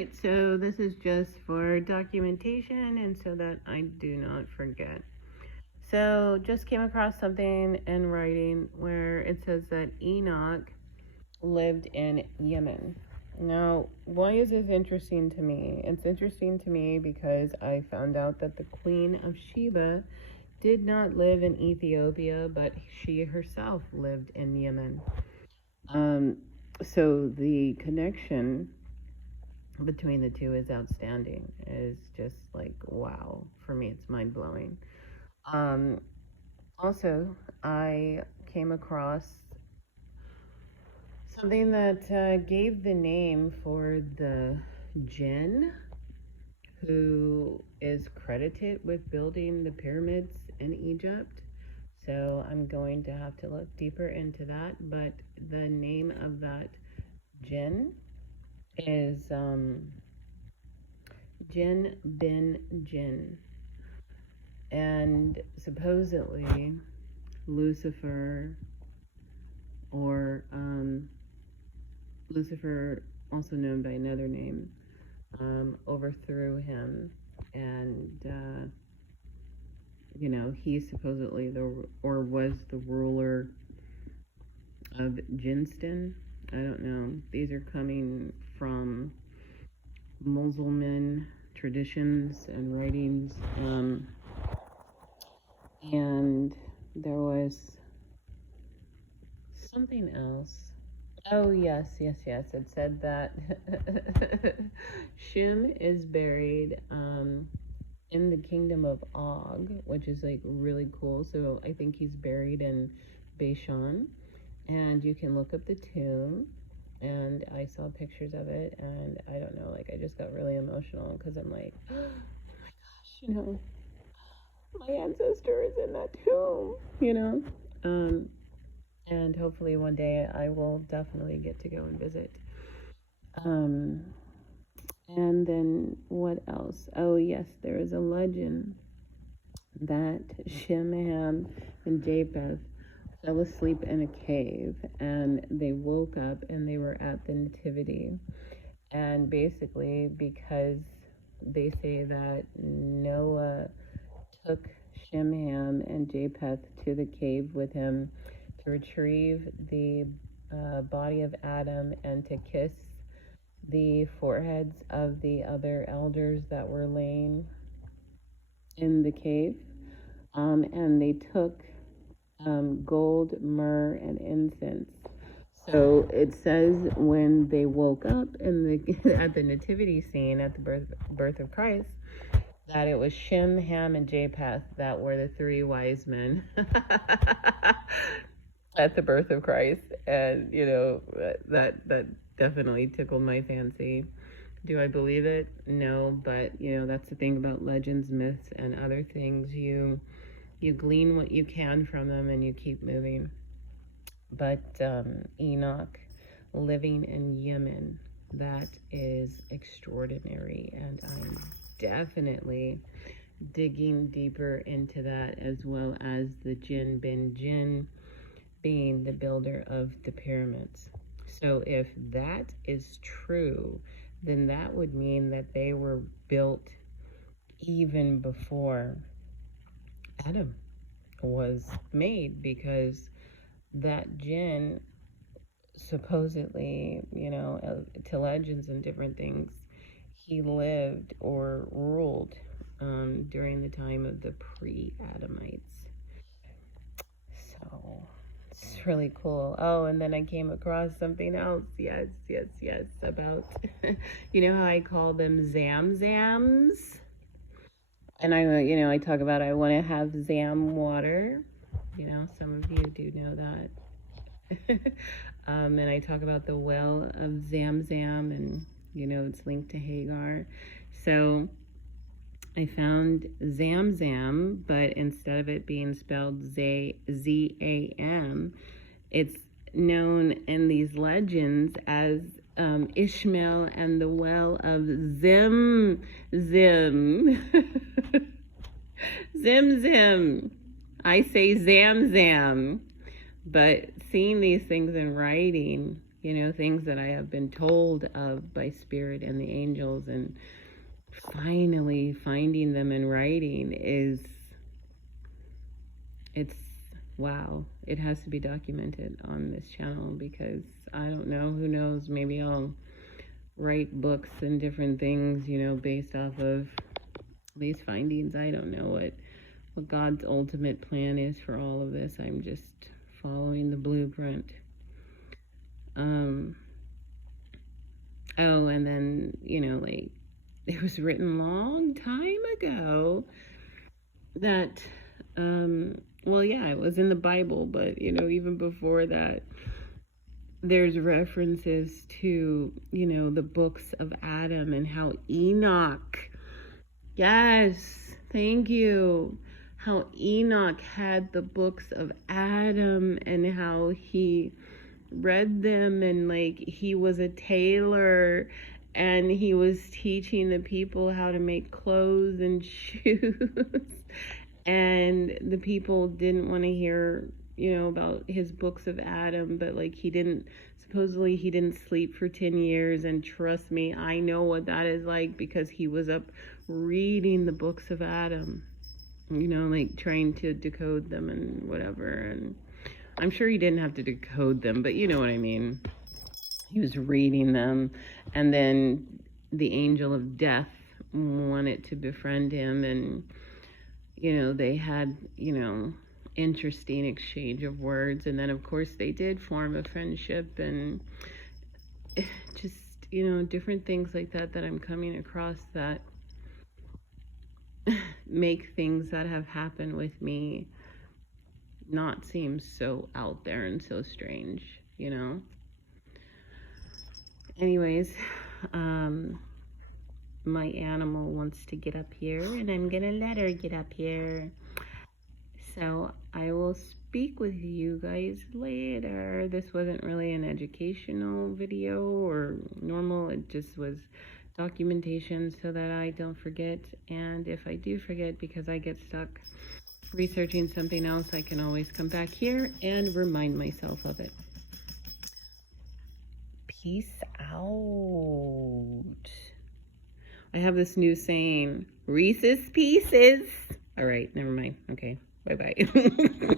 right, so this is just for documentation and so that I do not forget. So, just came across something in writing where it says that Enoch lived in Yemen. Now, why is this interesting to me? It's interesting to me because I found out that the Queen of Sheba did not live in Ethiopia, but she herself lived in Yemen. So the connection between the two is outstanding. It's just like, wow. For me, it's mind blowing. Um, Also, I came across something that gave the name for the jinn who is credited with building the pyramids in Egypt. So I'm going to have to look deeper into that. But the name of that jinn is Jinn bin Jinn. And supposedly Lucifer, or Lucifer, also known by another name, overthrew him, and he's supposedly was the ruler of Jinstan. I don't know. These are coming from Muslim traditions and writings, and there was something else. Oh, yes. It said that Shem is buried in the kingdom of Og, which is like really cool. So I think he's buried in Bashan, and you can look up the tomb. And I saw pictures of it, and I don't know, like I just got really emotional because I'm like, oh my gosh, my ancestor is in that tomb, and hopefully one day I will definitely get to go and visit. And then what else? Oh yes, there is a legend that Shem, Ham, and Japheth fell asleep in a cave, and they woke up and they were at the nativity. And basically, because they say that Noah took Shem, Ham, and Japheth to the cave with him to retrieve the body of Adam and to kiss the foreheads of the other elders that were laying in the cave. And they took gold, myrrh, and incense. So it says when they woke up at the nativity scene at the birth of Christ, that it was Shem, Ham, and Japheth that were the three wise men at the birth of Christ. And that definitely tickled my fancy. Do I believe it? No, but that's the thing about legends, myths, and other things. You glean what you can from them and you keep moving. But Enoch living in Yemen, that is extraordinary, and I'm definitely digging deeper into that, as well as the Jinn bin Jinn being the builder of the pyramids. So if that is true, then that would mean that they were built even before Adam was made, because that jinn supposedly, to legends and different things, he lived or ruled during the time of the pre-Adamites. So it's really cool. Oh, and then I came across something else. Yes, about how I call them zamzams. And I talk about I want to have Zam water. Some of you do know that. And I talk about the well of Zamzam, and it's linked to Hagar. So I found Zamzam, but instead of it being spelled Z-A-M, it's known in these legends as Ishmael and the well of Zim. Zim. I say Zamzam, but seeing these things in writing, you know, things that I have been told of by spirit and the angels, and finally finding them in writing it's wow. It has to be documented on this channel, because I don't know, who knows, maybe I'll write books and different things, you know, based off of these findings. I don't know what God's ultimate plan is for all of this. I'm just following the blueprint. Oh, and then, you know, like, it was written long time ago that, well, yeah, it was in the Bible, but, you know, even before that, there's references to, you know, the books of Adam and how Enoch, yes, thank you, how Enoch had the books of Adam and how he read them, and like he was a tailor and he was teaching the people how to make clothes and shoes and the people didn't want to hear, you know, about his books of Adam, but like supposedly he didn't sleep for 10 years, and trust me, I know what that is like, because he was up reading the books of Adam, you know, like trying to decode them and whatever. And I'm sure he didn't have to decode them, but you know what I mean. He was reading them, and then the angel of death wanted to befriend him, and, you know, they had, you know, interesting exchange of words, and then of course they did form a friendship, and just, you know, different things like that I'm coming across that make things that have happened with me not seem so out there and so strange, you know. Anyways, my animal wants to get up here, and I'm gonna let her get up here. So I will speak with you guys later. This wasn't really an educational video or normal, it just was documentation so that I don't forget. And if I do forget because I get stuck researching something else, I can always come back here and remind myself of it. Peace out. I have this new saying, Reese's Pieces. All right, never mind. Okay, bye-bye.